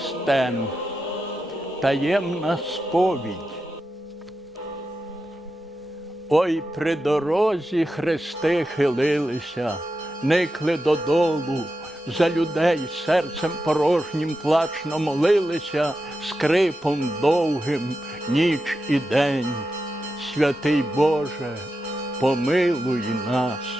Вифлеєм. Таємна сповідь. Ой, при дорозі хрести хилилися, никли додолу, за людей серцем порожнім плачно молилися, скрипом довгим ніч і день. Святий Боже, помилуй нас.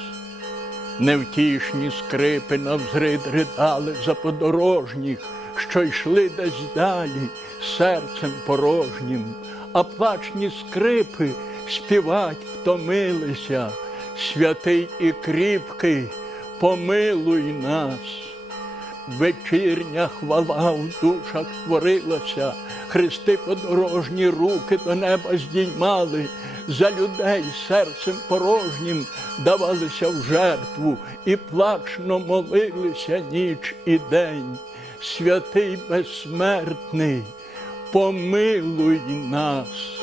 Невтішні скрипи навзрид ридали за подорожніх, що йшли десь далі серцем порожнім, а плачні скрипи співать втомилися. Святий і кріпкий, помилуй нас. Вечірня хвала в душах творилася, хрести подорожні руки до неба здіймали, за людей серцем порожнім давалися в жертву і плачно молилися ніч і день. Святий безсмертний, помилуй нас.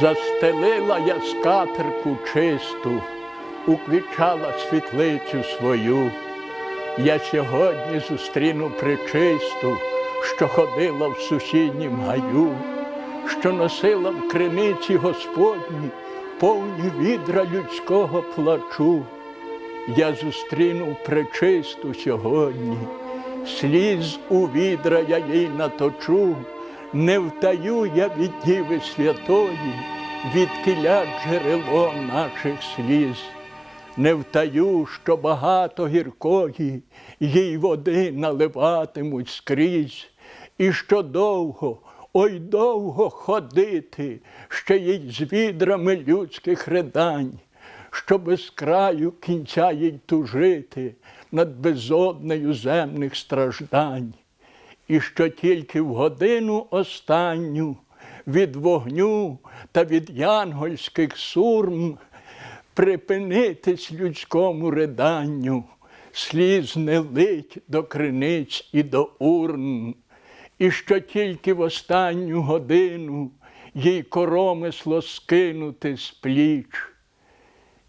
Застелила я скатерку чисту, уквічала світлицю свою. Я сьогодні зустріну причисту, що ходила в сусіднім гаю, що носила в криниці Господні повні відра людського плачу. Я зустріну пречисту сьогодні, сліз у відра я їй наточу, не втаю я від Діви Святої, від киля джерело наших сліз. Не втаю, що багато гіркої їй води наливатимуть скрізь, і що довго, ой довго ходити, ще їй з відрами людських ридань що без краю кінця їй тужити над безоднею земних страждань, і що тільки в годину останню від вогню та від янгольських сурм припинитись людському риданню, сліз не лить до криниць і до урн, і що тільки в останню годину їй коромисло скинути з пліч.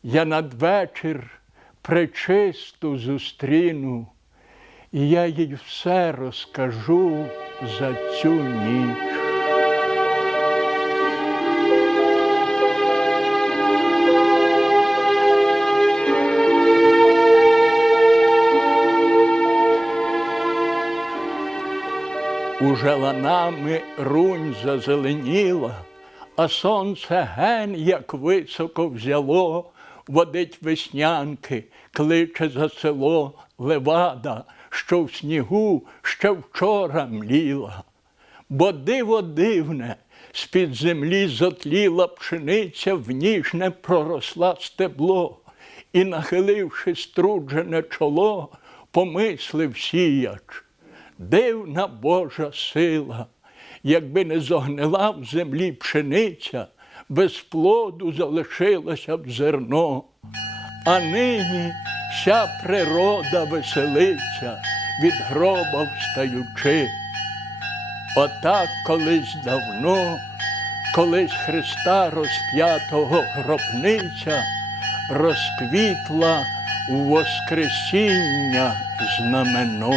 Я надвечір пречисту зустріну, і я їй все розкажу за цю ніч. Уже ланами рунь зазеленіла, а сонце ген, як високо взяло, водить веснянки, кличе за село левада, що в снігу ще вчора мліла. Бо диво дивне, з-під землі затліла пшениця, в ніжне проросла стебло, і, нахиливши струджене чоло, помислив сіяч. Дивна Божа сила, якби не зогнила в землі пшениця, без плоду залишилося б зерно. А нині вся природа веселиться, від гроба встаючи. Отак колись давно, колись Христа розп'ятого гробниця розквітла у Воскресіння знамено.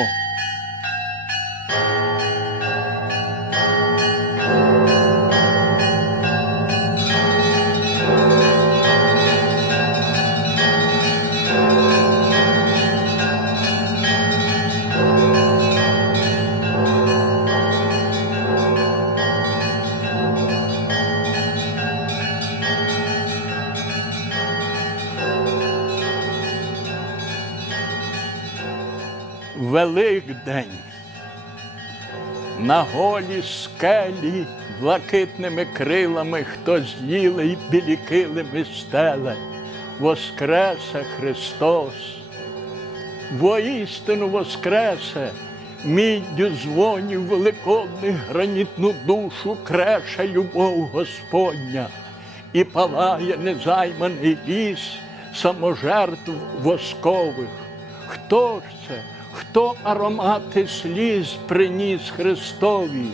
Великдень. На голі скелі блакитними крилами хто з'їли й білі килими стеле. Воскресе Христос. Воістину воскресе, міддю дзвонів великодних гранітну душу креше любов Господня, і палає незайманий ліс саможертв воскових. Хто ж це? Хто аромати сліз приніс Христові?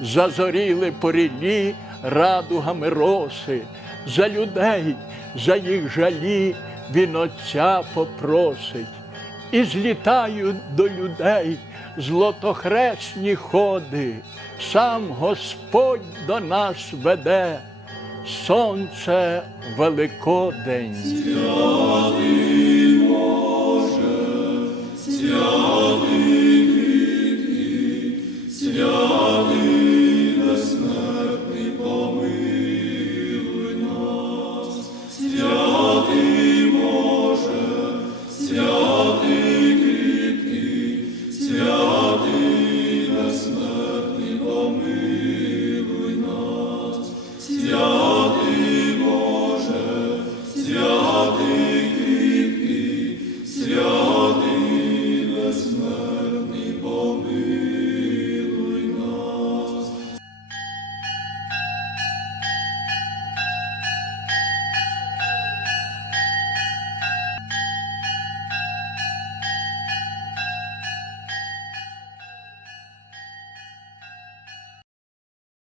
Зазоріли по ріллі радугами роси, за людей, за їх жалі він Отця попросить. І злітають до людей злотохресні ходи, сам Господь до нас веде, сонце Великодень.